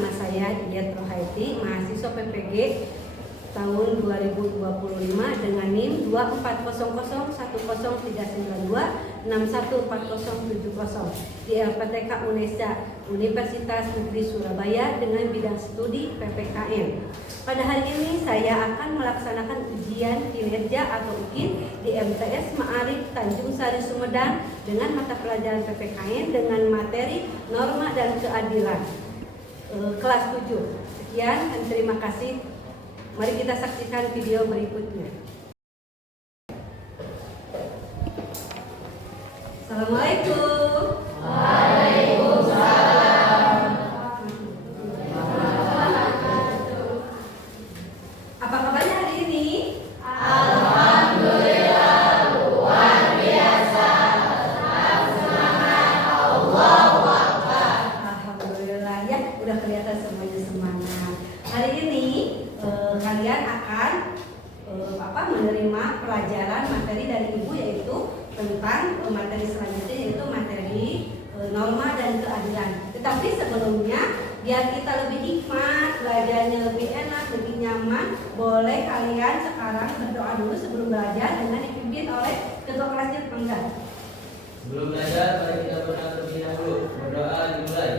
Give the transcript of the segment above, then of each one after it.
nama saya Iyat Rohaiti, mahasiswa PPG tahun 2025 dengan NIM 240010392614070 di LPTK UNESA Universitas Negeri Surabaya dengan bidang studi PPKN. Pada hari ini saya akan melaksanakan ujian kinerja atau UKIN di MTS Ma'arif Tanjung Sari Sumedang dengan mata pelajaran PPKN dengan materi norma dan keadilan kelas 7. Sekian dan terima kasih. Mari kita saksikan video berikutnya. Assalamualaikum. Waalaikumsalam. Apa kabarnya hari ini? Alhamdulillah luar biasa. Tetap semangat, Allahu Akbar. Alhamdulillah ya, udah kelihatan semuanya semangat. Hari ini kalian akan menerima pelajaran materi dari ibu, yaitu tentang materi selanjutnya, yaitu materi norma dan keadilan. Tetapi sebelumnya, biar kita lebih hikmat, belajarnya lebih enak, lebih nyaman, boleh kalian sekarang berdoa dulu sebelum belajar dengan dipimpin oleh ketua kelasnya. Enggak? Sebelum belajar, mari kita berdoa terlebih dahulu. Berdoa dimulai.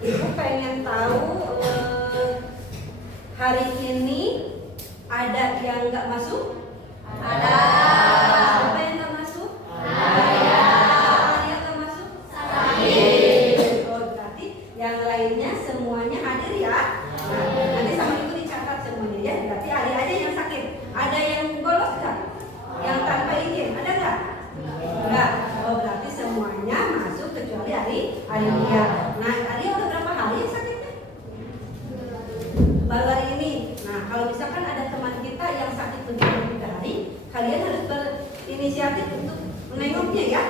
Ibu pengen tahu hari ini ada yang nggak masuk? Ada. Siapa yang nggak masuk? Saya. Ada yang nggak masuk? Sakit. Oh, berarti yang lainnya semuanya hadir ya? Nah, nanti sama ibu dicatat semuanya ya. Berarti ada aja yang sakit. Ada yang bolos nggak? Yang tanpa izin ada nggak? Enggak. Oh, berarti semuanya masuk kecuali Alia. Nah, Alia udah berapa hari sakitnya? Baru hari ini. Nah, kalau misalkan ada teman kita yang sakit lebih dari 3 hari, kalian harus berinisiatif untuk menengoknya ya.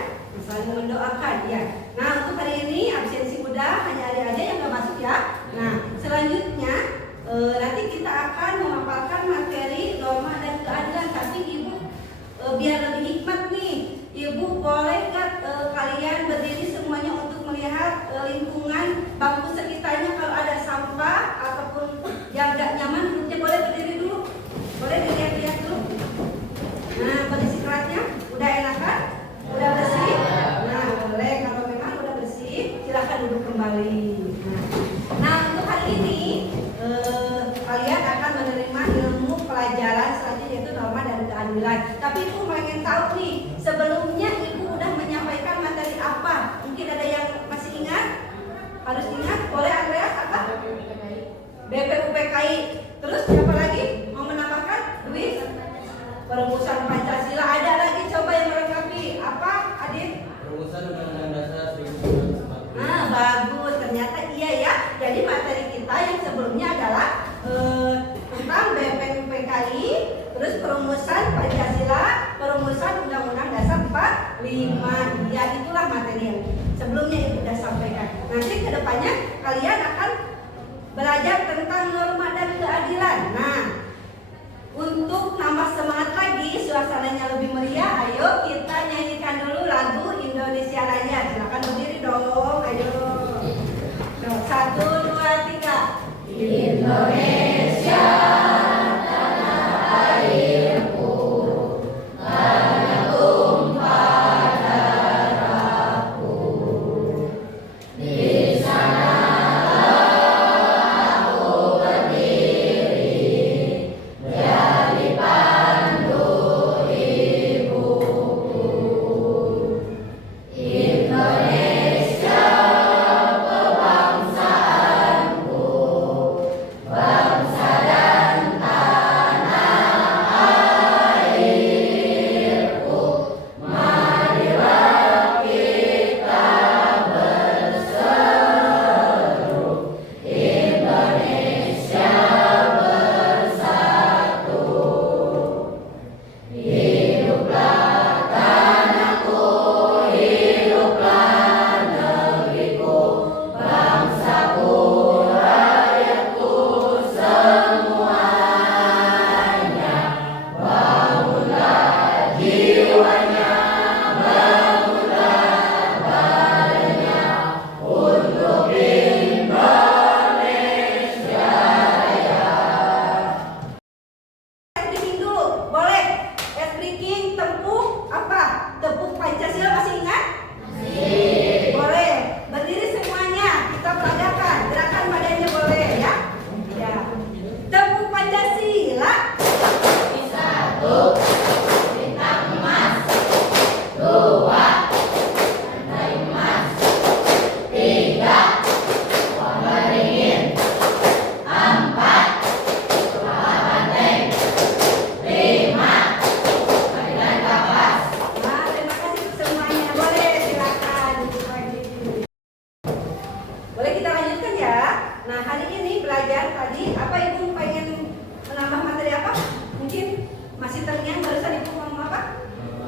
Saling mendoakan ya. Nah, untuk hari ini absensi udah, hanya Alia aja yang nggak masuk ya. Nah, selanjutnya nanti kita akan memaparkan materi norma dan keadilan. Tapi ibu biar lebih hikmat nih, ibu boleh nggak kalian berdiri semuanya untuk melihat lingkungan bangku sekitarnya, kalau ada sampah ataupun yang nggak nyaman duduknya boleh berdiri dulu, boleh dilihat-lihat dulu. Nah, kondisi kelasnya udah enak kan? Udah bersih? Nah, boleh, kalau memang udah bersih silahkan duduk kembali. Nah, untuk hari ini kalian akan menerima ilmu pelajaran selanjutnya, yaitu norma dan keadilan. Tapi ibu pengen tahu nih, sebelumnya ibu udah menyampaikan materi apa? Mungkin ada yang masih ingat? Harus ingat? Boleh Andreas apa? BPUPKI. Terus siapa lagi? Mau menambahkan? Dwi? Perumusan Pancasila. Ada lagi coba yang melengkapi. Apa, Adit? Perumusan Undang-Undang Dasar 1945. Nah, bagus. Ternyata iya ya. Jadi materi kita yang sebelumnya adalah tentang BPUPKI, terus perumusan Pancasila, perumusan Undang-Undang Dasar 45. Ya, itulah materi yang sebelumnya ibu sudah sampaikan. Nanti kedepannya kalian akan belajar tentang norma dan keadilan. Nah, untuk nambah semangat lagi, suasananya lebih meriah, ayo kita nyanyikan dulu lagu Indonesia Raya. Silakan berdiri dong, ayo. 1, 2, 3. Indonesia tanah airku, tanah tumpah darahku. Di sana aku berdiri, jadi pandu ibuku. Indonesia kebangsaanku, bangsa Nah, terima kasih semuanya. Boleh silakan duduk lagi. Boleh kita lanjutkan ya. Nah, hari ini belajar tadi apa Ibu pengen menambah materi apa? Mungkin masih terngiang barusan Ibu ngomong apa?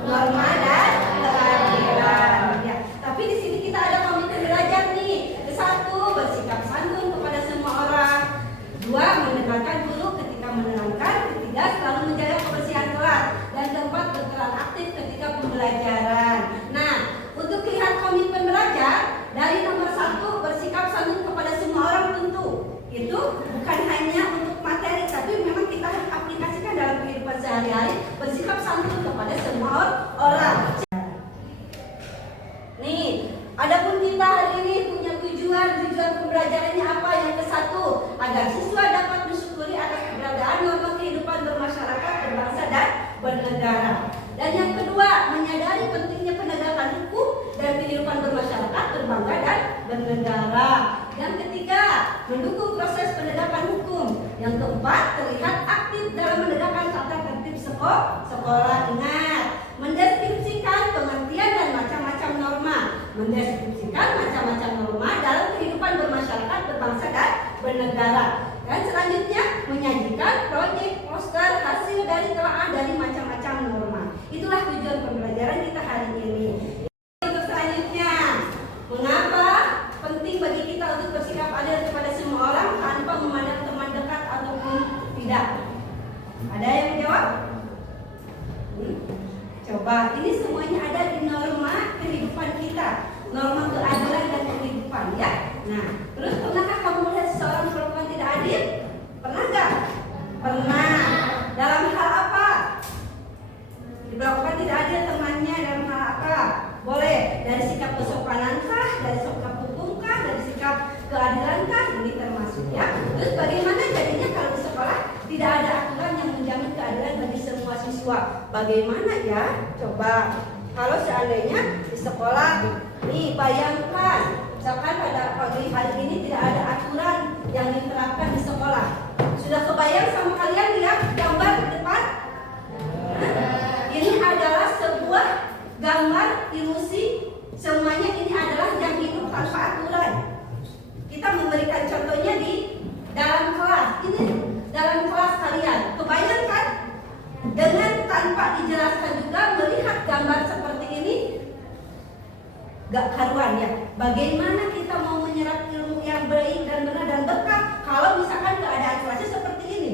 Norma dan keadilan. Ya. Tapi di sini kita ada komitmen belajar nih. Satu, bersikap santun kepada semua orang. Dua, mendengarkan guru ketika menerangkan. Ketiga, selalu menjaga kebersihan kelas. Dan keempat, berperan aktif ketika pembelajaran. Nah, untuk lihat komitmen belajar dari nomor 1, bersikap santun kepada semua orang tentu. Itu bukan hanya untuk materi, tapi memang kita harus aplikasikan dalam kehidupan sehari-hari. Bersikap santun kepada semua orang. Nih, adapun kita hari ini punya tujuan pembelajarannya apa? Yang ke-1, agar siswa dapat mensyukuri atas keberadaan norma kehidupan bermasyarakat, berbangsa dan bernegara. Dan yang kedua, menyadari pentingnya penegakan hukum dan kehidupan bermasyarakat, berbangsa dan bernegara. Yang ketiga, mendukung proses penegakan hukum. Yang keempat, terlihat aktif dalam menegakkan tata tertib sekolah. Ingat, mendeskripsikan pengertian dan macam-macam norma. Mendeskripsikan macam-macam norma dalam kehidupan bermasyarakat, berbangsa dan bernegara. Dan selanjutnya, menyajikan proyek poster hasil dari telaah dari macam-macam norma. Itulah tujuan pembelajaran kita hari ini. Untuk selanjutnya, mengapa penting bagi kita untuk bersikap adil kepada semua orang tanpa memandang teman dekat ataupun tidak? Ada yang menjawab? Coba, ini semuanya ada di norma kehidupan kita, norma keadilan dan kehidupan, ya. Nah, terus pernahkah kamu melihat seseorang perempuan tidak adil? Pernah nggak? Pernah. Dalam hal apa? Diberlakukan tidak adil temannya dalam hal apa? Boleh dari sikap kesopanankah, dari sikap hukumkah, dari sikap keadilankah? Ini termasuk, ya. Terus bagaimana jadinya kalau di sekolah tidak ada aturan yang menjamin keadilan bagi semua siswa? Bagaimana ya? Coba kalau seandainya di sekolah, nih bayangkan, misalkan pada pagi hari ini tidak ada aturan yang diterapkan di sekolah. Sudah kebayang sama kalian lihat gambar di depan? Ini adalah sebuah gambar ilusi. Semuanya ini adalah yang hidup tanpa aturan. Kita memberikan contohnya di dalam kelas. Ini dalam kelas kalian. Kebayangkan dengan tanpa dijelaskan juga melihat gambar seperti ini, gak karuan ya. Bagaimana kita mau menyerap ilmu yang baik dan benar dan berkah kalau misalkan keadaan kelasnya seperti ini?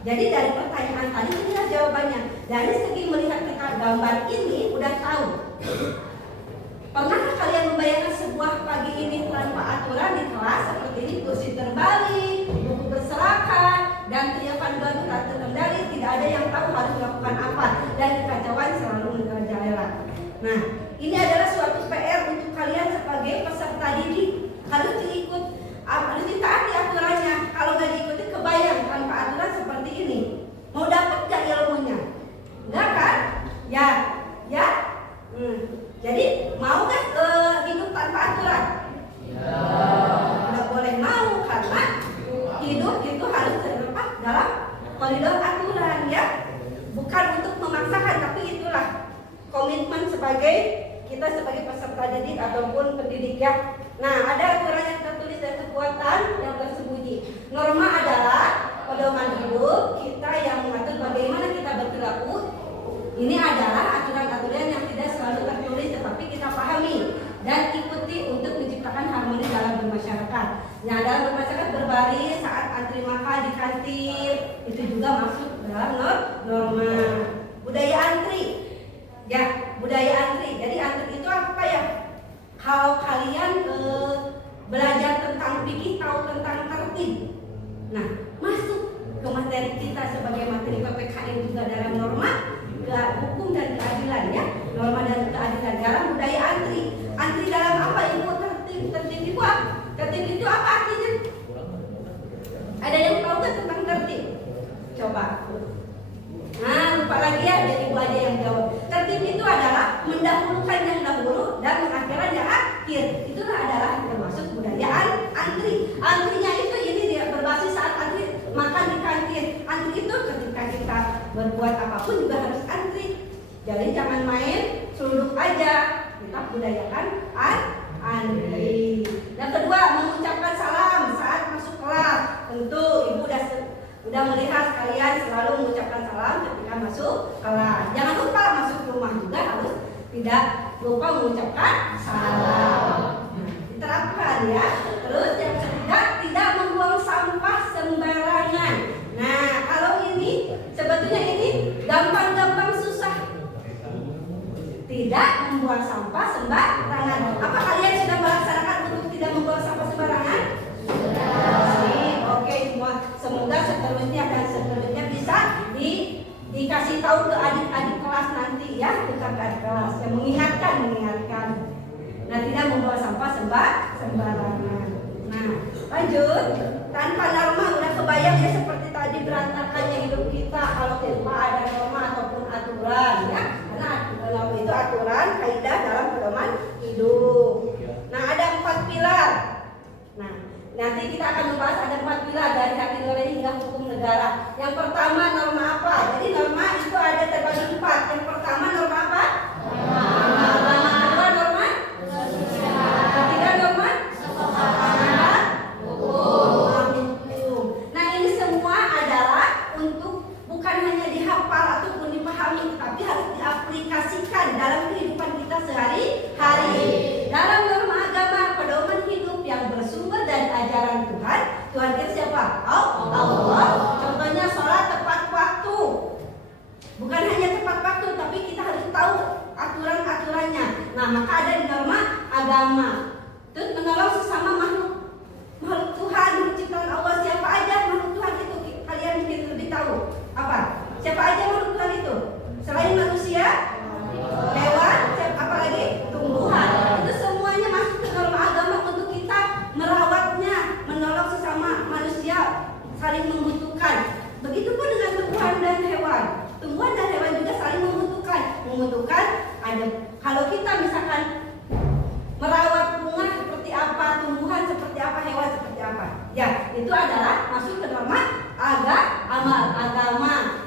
Jadi dari pertanyaan tadi inilah jawabannya. Dari segi melihat kita gambar ini udah tahu. Pernahkah kalian membayangkan sebuah pagi ini tanpa aturan di kelas seperti ini, kursi terbalik, buku berserakan, dan teriakan gaduh tak terkendali, tidak ada yang tahu harus melakukan apa, dan kekacauan selalu merajalela. Nah, ini adalah suatu PR untuk kalian sebagai peserta didik. Harus diikut, harus ditaati aturannya. Kalau nggak diikuti, kebayang tanpa aturan seperti ini. Mau dapat nggak ilmunya? Enggak kan? Ya, ya. Jadi mau nggak hidup tanpa aturan? Ya. Nggak boleh mau karena hidup itu harus terlepas dalam koridor aturan, ya. Bukan untuk memaksakan, tapi itulah komitmen sebagai kita sebagai peserta didik ataupun pendidik, ya. Nah, ada aturan yang tertulis dan kekuatan yang tersembunyi. Norma adalah pedoman hidup kita yang mengatur bagaimana kita berperilaku. Ini adalah aturan-aturan yang tidak selalu tertulis tetapi kita pahami dan ikuti untuk menciptakan harmoni dalam bermasyarakat. Nah, dalam bermasyarakat berbaris saat antri makan di kantin itu juga masuk dalam norma. Budaya antri, ya, budaya antri. Jadi antri itu apa ya? Kalau kalian belajar tentang fikih, tahu tentang tertib. Nah, masuk ke materi kita sebagai materi PPKN juga dalam norma hukum dan keadilan, ya. Norma dan keadilan dalam budaya antri. Antri dalam apa? Ilmu tertib. Tertib itu apa? Tertib itu apa artinya? Ada yang tahu nggak tentang tertib? Coba. Nah, berbuat apapun juga harus antri. Jadi jangan main seluduk aja. Kita budayakan antri. Yang kedua, mengucapkan salam saat masuk kelas. Tentu ibu udah melihat kalian selalu mengucapkan salam ketika masuk kelas. Jangan lupa masuk rumah juga harus tidak lupa mengucapkan salam. Diterapkan ya. Terus yang ketiga, tidak membuang sampah sembarangan. Nah, kalau ini sebetulnya ini gampang-gampang susah. Tidak membuang sampah sembarangan. Apa kalian sudah melaksanakan untuk tidak membuang sampah sembarangan? Oke, semua. Semoga seterusnya dan seterusnya bisa dikasih tahu ke adik-adik kelas nanti ya, bukan ke adik kelas yang mengingatkan. Nah, tidak membawa sampah sembarangan. Nah, lanjut. Tanpa norma udah kebayang ya seperti tadi berantakannya hidup kita kalau tanpa ada norma ataupun aturan ya. Karena norma itu aturan, kaidah dalam pedoman hidup. Nah, ada 4 pilar. Nah, nanti kita akan membahas ada 4 pilar dari hati nurani hingga hukum negara. Yang pertama norma apa? Jadi norma itu ada terbagi 4. Yang pertama norma apa? Kedua norma? Ketiga norma? Hukum. Nah, ini semua adalah untuk bukan hanya dihafal ataupun dipahami, tapi harus diaplikasikan dalam kehidupan kita sehari-hari. Dalam norma agama, pedoman hidup yang bersumber dari ajaran Tuhan. Tuhan kita siapa? Allah. Contohnya sholat tepat waktu. Bukan hanya tepat waktu, tapi kita harus tahu aturan-aturannya. Nah, maka ada di norma agama. Terus menolong sesama makhluk Tuhan, makhluk ciptaan Allah. Siapa aja makhluk Tuhan itu? Kalian mungkin lebih tahu. Apa? Siapa aja makhluk Tuhan itu? Selain manusia, hewan, apa lagi? Tumbuhan. Itu semuanya masuk ke norma agama untuk kita merawatnya, menolong sesama manusia, saling membutuhkan. Begitupun dengan tumbuhan dan hewan. Tumbuhan dan hewan juga saling membutuhkan. Ada kalau kita misalkan merawat bunga seperti apa, tumbuhan seperti apa, hewan seperti apa. Ya, itu adalah masuk ke norma agama.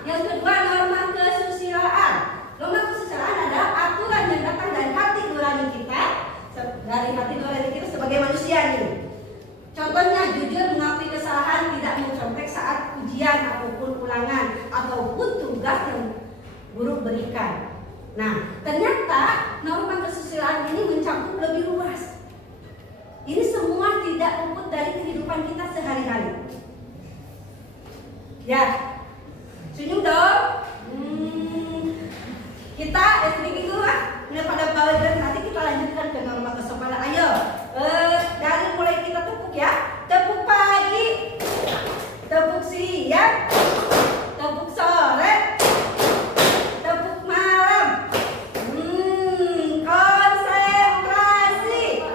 Yang kedua, norma kesusilaan. Norma kesusilaan adalah aturan yang datang dari hati nurani kita, sebagai manusia nih. Contohnya jujur mengakui kesalahan, tidak mencontek saat ujian ataupun ulangan ataupun tugas yang guru berikan. Nah, ternyata norma kesusilaan ini mencakup lebih luas. Ini semua tidak luput dari kehidupan kita sehari-hari. Ya, senyum dong. Kita speaking dulu lah. Udah pada balik dan nanti kita lanjutkan ke norma kesopanan. Ayo, dari mulai kita tepuk ya. Tepuk pagi, tepuk siang, tepuk sore, tepuk malam.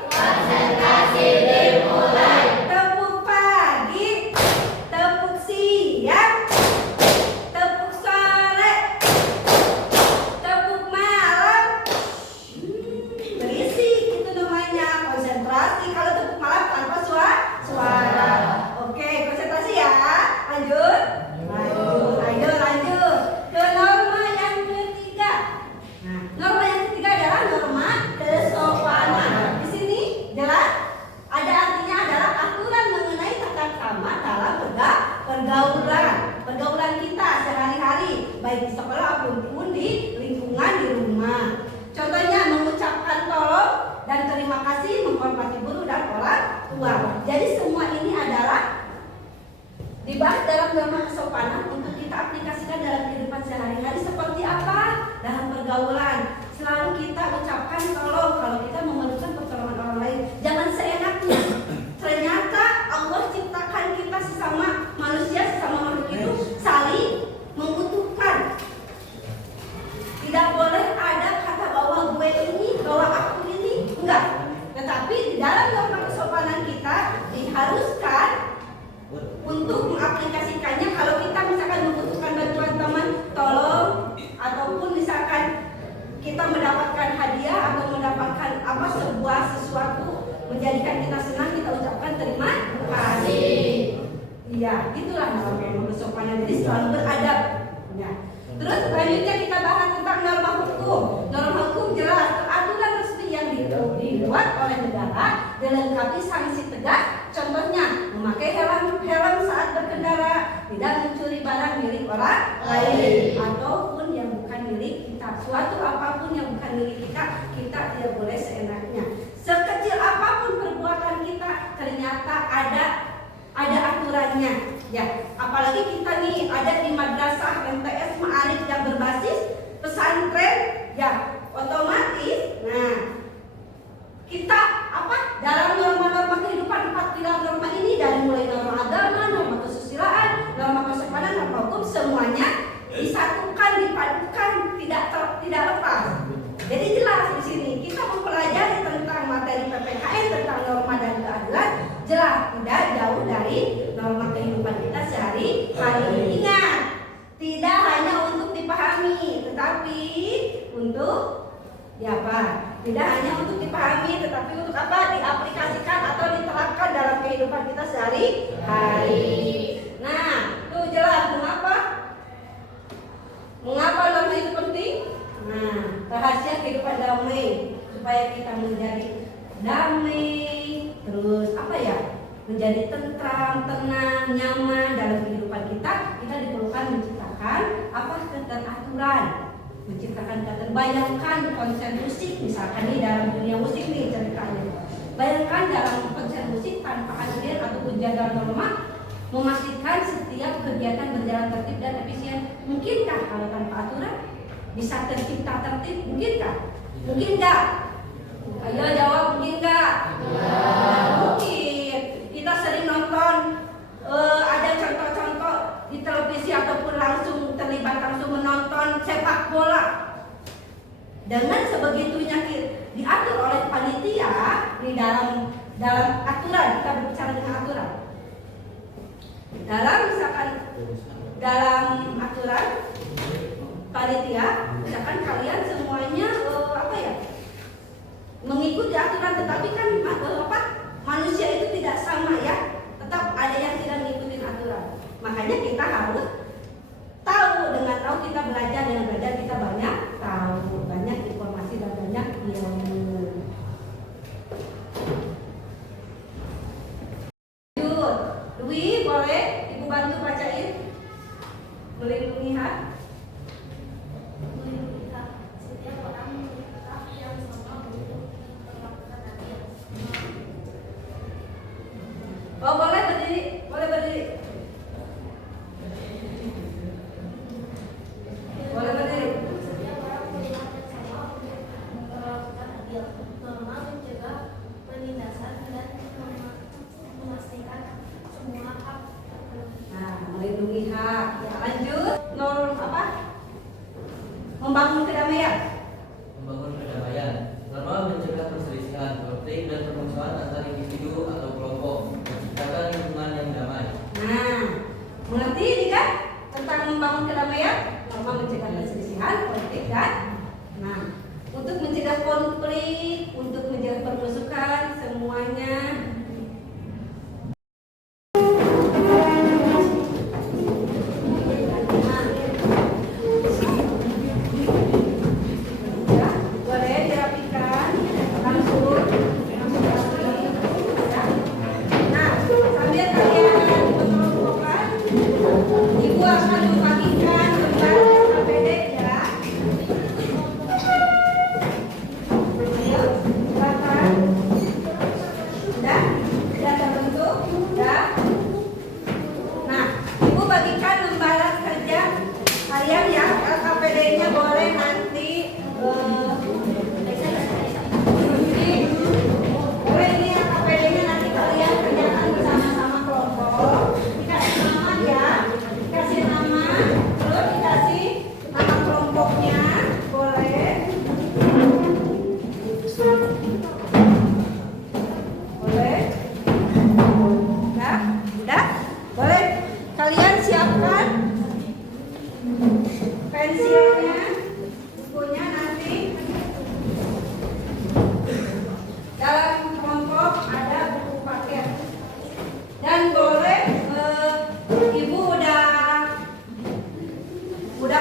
Konsentrasi dimulai. Tepuk pagi, tepuk siang, tepuk sore, tepuk malam. Berisik itu namanya konsentrasi. Kalau tepuk malam tanpa suara. Oke, konsentrasi ya. Lanjut. Ayo lanjut ke norma yang ketiga. Nah, norma yang ketiga adalah norma kesopanan. Di sini jelas ada artinya adalah aturan mengenai tata krama dalam pergaulan kita sehari-hari, baik di sekolah ataupun di lingkungan di rumah. Contohnya mengucapkan tolong dan terima kasih, menghormati guru dan orang tua. Jadi semua ini adalah dibahas dalam norma kesopanan untuk kita aplikasikan dalam kehidupan sehari-hari. Seperti apa? Dalam pergaulan selalu kita ucapkan tolong kalau kita memerlukan pertolongan orang lain. Jangan seenaknya. Ternyata Allah ciptakan kita sesama manusia, sesama makhluk hidup saling membutuhkan. Tidak boleh ada kata bahwa gue ini, bahwa aku ini, enggak. Tetapi di dalam norma kesopanan kita diharuskan untuk mengaplikasikannya. Kalau kita misalkan membutuhkan bantuan teman, tolong, ataupun misalkan kita mendapatkan hadiah atau mendapatkan sebuah sesuatu menjadikan kita senang, kita ucapkan terima kasih. Iya, itulah norma kesopanan. Jadi selalu beradab. Ya. Terus selanjutnya kita bahas tentang norma hukum. Norma hukum jelas aturan resmi yang dibuat oleh negara dilengkapi sanksi tegas. Contohnya memakai helm saat berkendara, tidak mencuri barang milik orang lain ataupun yang bukan milik kita. Suatu apapun yang bukan milik kita, kita tidak boleh seenaknya. Sekecil apapun perbuatan kita, ternyata ada aturannya. Ya, apalagi kita nih ada di madrasah MTS Ma'arif yang berbasis pesantren, ya otomatis. Nah, kita dalam norma-norma kehidupan 4 pilar norma ini, dari mulai norma agama, norma kesusilaan, norma kesopanan, norma hukum, semuanya disatukan, dipadukan, tidak lepas. Jadi jelas di sini kita mempelajari tentang materi PPKN, tentang norma dan keadilan, jelas tidak jauh dari norma kehidupan kita sehari-hari. Ingat, tidak hanya untuk dipahami, tetapi untuk tidak hanya untuk dipahami, tetapi untuk diaplikasikan atau diterapkan dalam kehidupan kita sehari-hari. Nah, itu jelas mengapa norma itu penting. Nah, rahasia kehidupan damai supaya kita menjadi damai, terus menjadi tentram, tenang, nyaman dalam kehidupan kita diperlukan menciptakan keteraturan, menciptakan keteraturan. Bayangkan konser musik, misalkan nih dalam dunia musik nih ceritanya. Bayangkan dalam konser musik tanpa aturan atau menjaga norma, memastikan setiap kegiatan berjalan tertib dan efisien. Mungkinkah kalau tanpa aturan bisa tercipta tertib? Mungkinkah? Mungkin nggak? Ayo jawab, mungkin nggak? Mungkin. Kita sering nonton ada contoh-contoh di televisi ataupun terlibat langsung menonton sepak bola. Dengan sebegitunya diatur oleh panitia di dalam aturan. Kita berbicara dengan aturan. Dalam aturan panitia, misalkan kalian semuanya mengikuti aturan, tetapi kan manusia itu tidak sama ya, tetap ada yang tidak mengikuti aturan. Makanya kita harus tahu, dengan tahu kita belajar, dengan belajar kita banyak tahu, banyak informasi dan banyak ilmu. Lanjut, Dwi boleh Ibu bantu bacain melindungi hak. Setiap orang memiliki hak yang sama untuk melakukan adil. Oh, boleh berdiri, boleh berdiri. Boleh berdiri. Setiap orang memiliki hak yang sama untuk melakukan adil. Norma mencegah penindasan dan memastikan semua hak terpenuhi. Nah, melindungi hak. Ya, lanjut. Membangun kedamaian. Membangun kedamaian. Norma mencegah perselisihan, konflik dan permusuhan antar individu atau kelompok, menciptakan lingkungan yang damai. Nah, mengerti ini kan tentang membangun kedamaian? Norma mencegah perselisihan, konflik dan untuk mencegah konflik, untuk mencegah permusuhan, semuanya.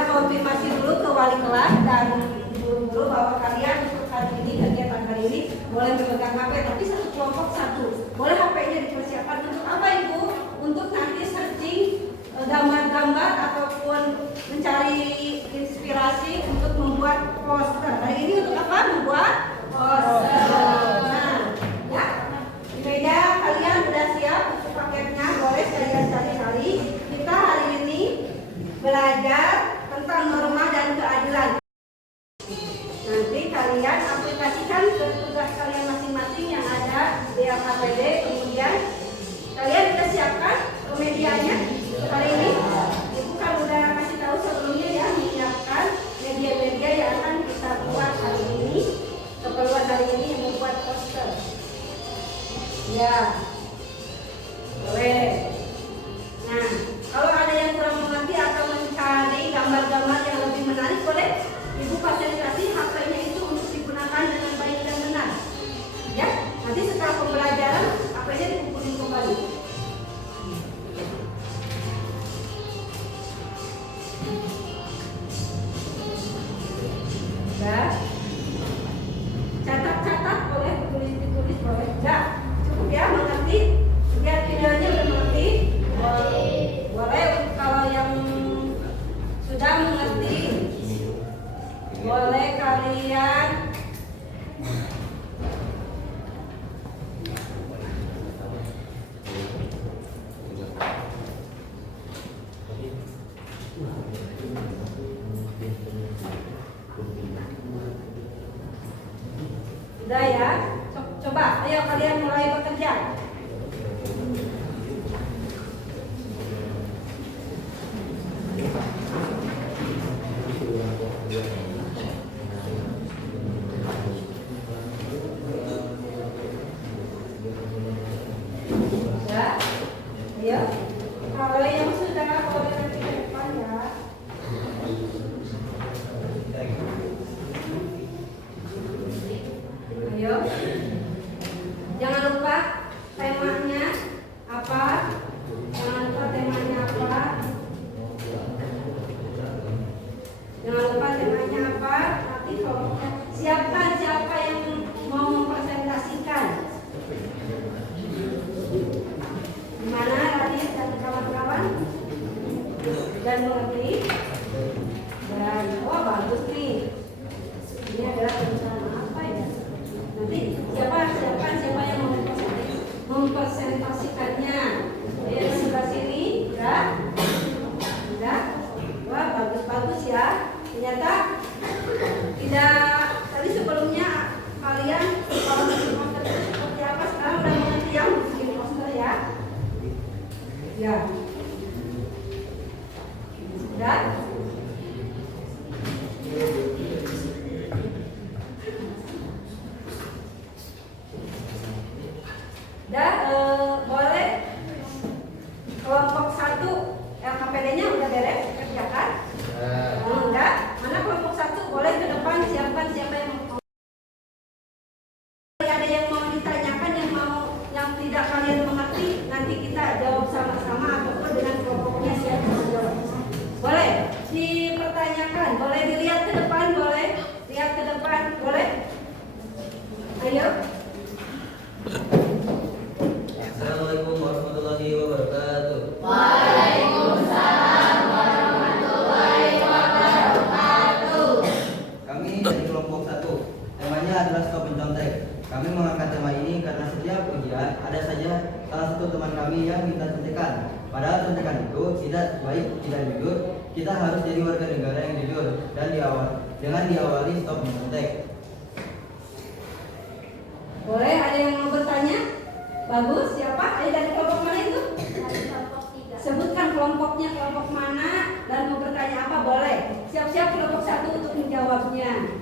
Konfirmasi boleh memegang HP, tapi satu kelompok satu. Boleh HP-nya dipersiapkan untuk apa Ibu? Untuk nanti searching gambar-gambar ataupun mencari inspirasi untuk membuat poster. Hari ini untuk apa? Membuat poster. Nah, ya, di meja kalian sudah siap untuk paketnya, boleh sekalian cari-cari. Kita hari ini belajar tentang norma dan keadilan. Nanti kalian aplikasikan ke tugas kalian masing-masing yang ada di LKPD. Kemudian kalian sudah siapkan medianya hari ini. Ibu kan udah kasih tahu sebelumnya ya, menyiapkan media-media yang akan kita buat hari ini. Keperluan hari ini yang membuat poster. Ya, boleh. Nah, kalau ada yang kurang mengerti atau mencari gambar-gambar yang lebih menarik, boleh Ibu fasilitasi HP-nya itu untuk digunakan dengan baik dan benar. Ya, nanti setelah pembelajaran HP-nya dikumpulin kembali. Ya, catat-catat boleh, tulis-tulis boleh. Ya, cukup ya, mengerti. Lihat videonya udah mengerti. Boleh kalau yang sudah mengerti, boleh kalian udah ya. Coba, ayo kalian mulai bekerja. Ya, ayo. Kalau yang sudah boleh nanti ke depan ya. Ayo. Jangan lupa temanya apa? Jangan lupa temanya apa? Jangan lupa temanya apa? Nanti kelompoknya siapkan siapa yang mau mempresentasikan. Gimana Radit dan kawan-kawan? Dan mengerti? Dan oh bagus nih. Ini adalah rencana apa ya? Nanti siapa yang mau mempresentasikannya? Yang sebelah sini, udah? Wah bagus ya. Ternyata tidak tadi sebelumnya kalian kalau bikin poster seperti apa, sekarang udah mengerti yang bikin poster ya? Ya. Sudah? Boleh kelompok 1 LKPD-nya udah beres kerjakan? Enggak. Mana kelompok 1? Boleh ke depan siapkan siapa yang mau. Ada yang mau ditanyakan, yang tidak kalian mengerti, nanti kita jawab sama-sama ataupun dengan kelompoknya siapa yang jawab. Boleh dipertanyakan, boleh dilihat ke depan, boleh lihat ke depan, boleh. Ayo. Assalamualaikum warahmatullahi wabarakatuh. Waalaikumsalam warahmatullahi wabarakatuh. Kami dari kelompok 1. Temanya adalah stop mencontek. Kami mengangkat tema ini karena setiap ujian ada saja salah satu teman kami yang minta contekan. Padahal contekan itu tidak baik, tidak jujur. Kita harus jadi warga negara yang jujur dan diawali stop mencontek. Boleh, ada yang mau bertanya? Bagus, siapa? Ayo dari kelompok mana itu? Dari kelompok 3. Sebutkan kelompoknya, kelompok mana, dan mau bertanya apa? Boleh. Siap-siap kelompok 1 untuk menjawabnya.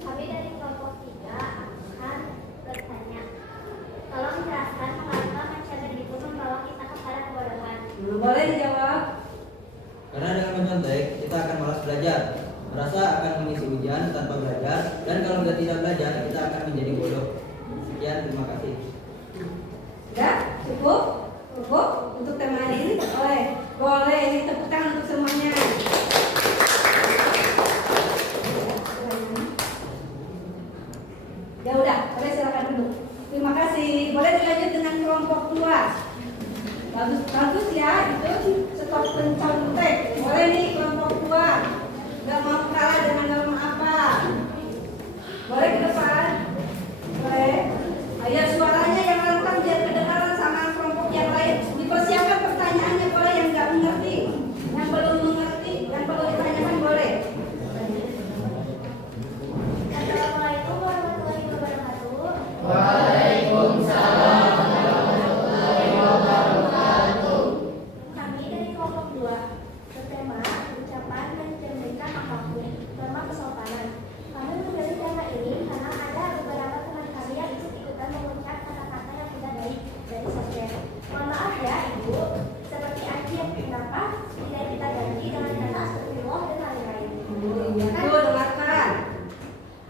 Kami dari kelompok 3 akan bertanya. Tolong jelaskan mengapa mencabut itu membawa kita kepada kebodohan. Boleh dijawab. Karena dengan mencontek kita akan malas belajar, merasa akan mengisi ujian tanpa belajar, dan kalau tidak belajar kita akan menjadi bodoh. Sekian, terima kasih. Udah? Cukup untuk tema ini? Boleh ini tepuk tangan untuk semuanya. Ya udah, boleh silakan duduk. Boleh ke depan? Boleh. Ayo suaranya yang lantang biar kedengaran sama kelompok yang lain. Dipersiapkan pertanyaannya, boleh yang nggak mengerti, yang belum mengerti, yang perlu ditanyakan boleh. Assalamualaikum warahmatullahi wabarakatuh. Waalaikumsalam warahmatullahi wabarakatuh. Kami dari kelompok 2 bertema ucapan mencerminkan apapun norma kesopanan. Kami memilih tema ini karena ada beberapa teman kami yang ikut-ikutan mengucap kata-kata yang tidak baik dari sosmed. Mohon maaf ya Ibu, seperti Aji yang kenapa tidak kita ganti dengan kata astagfirullah dan lain-lain. Tuh dengarkan.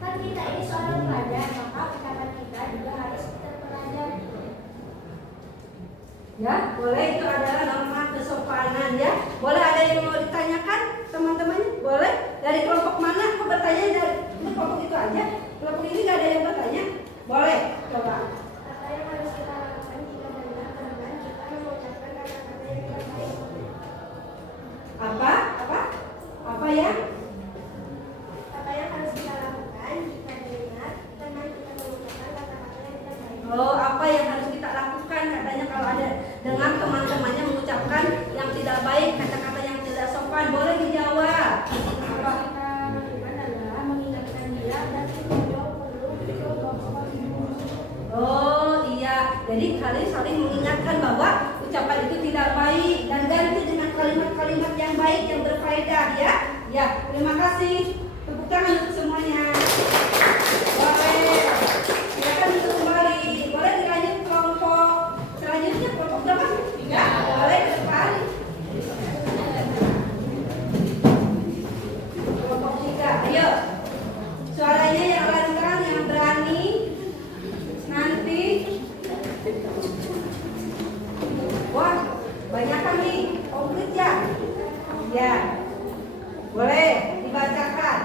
Kan kita ini seorang pelajar, maka ucapan kita juga harus terpelajar. Ya, boleh, itu adalah norma kesopanan ya. Boleh ada yang mau ditanyakan teman-teman? Boleh. Dari kelompok mana? Kok bertanya dari itu kelompok itu aja? Kelompok ini nggak ada yang bertanya? Boleh, coba. Apa yang harus kita lakukan jika benar teman kita mengucapkan kata-kata yang tidak baik? Apa? Apa ya? Apa yang harus kita lakukan jika benar teman kita mengucapkan kata-kata yang tidak baik? Oh, apa yang harus kita lakukan? Katanya kalau ada dengar teman-temannya mengucapkan yang tidak baik, kata-kata yang tidak sopan, boleh dijawab. Apa? Kita lakukan adalah mengingatkan dia dan beliau perlu Oh iya, jadi kalian saling mengingatkan bahwa ucapan itu tidak baik dan ganti dengan kalimat-kalimat yang baik yang berfaedah ya. Ya, terima kasih. Tepuk tangan untuk semuanya. Boleh. Silakan duduk kembali. Boleh dilanjut kelompok selanjutnya, kelompok berapa? 3. Boleh ke depan. Kelompok 3. Ayo. Suaranya yang lantang, yang berani. Nanti, wah, banyak kan nih, komplit ya? Ya, boleh dibacakan.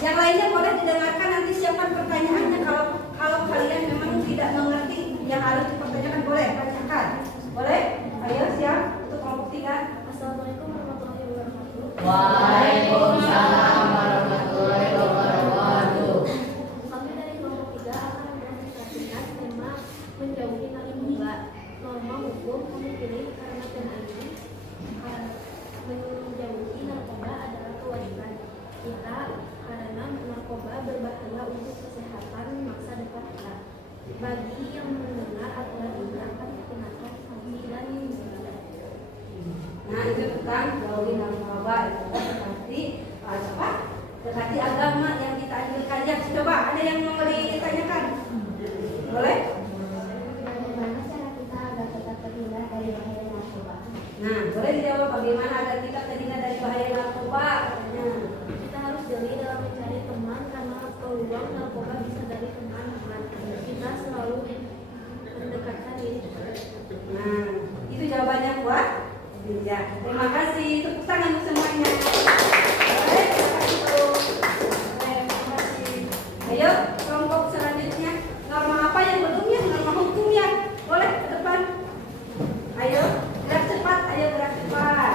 Yang lainnya boleh didengarkan, nanti siapkan pertanyaannya. Kalau kalian memang tidak mengerti yang harus dipertanyakan, boleh tanyakan. Boleh? Ayo siap untuk kelompok 3. Assalamualaikum warahmatullahi wabarakatuh. Waalaikumsalam warahmatullahi wabarakatuh. Kami dari kelompok 3 akan mempresentasikan tema menjauhi narkoba. Norma hukum kami pilih karena tema ini menjauhi narkoba adalah kewajiban kita karena narkoba berbahaya untuk kesehatan masa depan kita. Bagi yang mendengar aturan ini akan dikenakan sanksi dan denda. Nah, itu tentang jauhi narkoba. Itu seperti apa? Dekati agama yang kita anjurkan. Ya, coba ada yang mau ditanyakan? Boleh? Bagaimana cara kita agar tetap terhindar dari bahaya narkoba? Nah, boleh dijawab bagaimana agar kita terhindar dari bahaya narkoba? Katanya. Kita harus jeli dalam mencari teman karena peluang narkoba bisa dari teman-teman. Kita selalu mendekatkan diri kepada teman. Nah, itu jawabannya kuat. Ya, terima kasih. Tepuk tangan untuk semuanya. Boleh, terima kasih Bu. Boleh, terima kasih. Ayo, kelompok selanjutnya. Norma apa yang belumnya? Norma hukum ya. Boleh ke depan. Ayo, gerak cepat. Ayo gerak cepat.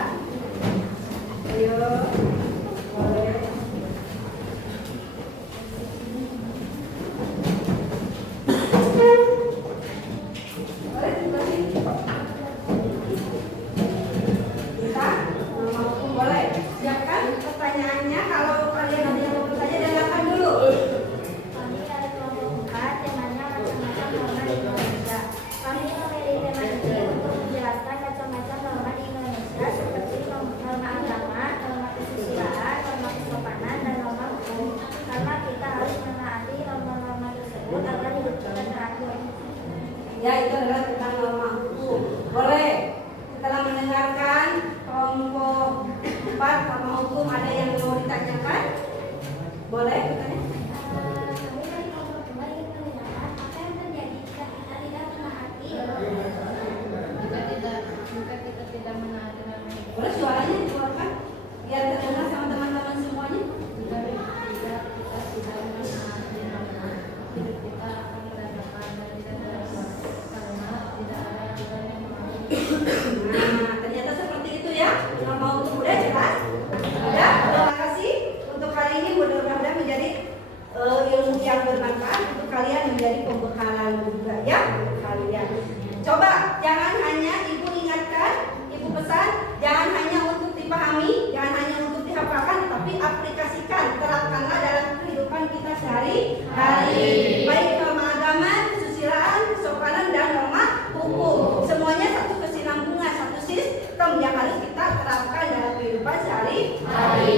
depan sehari. Hari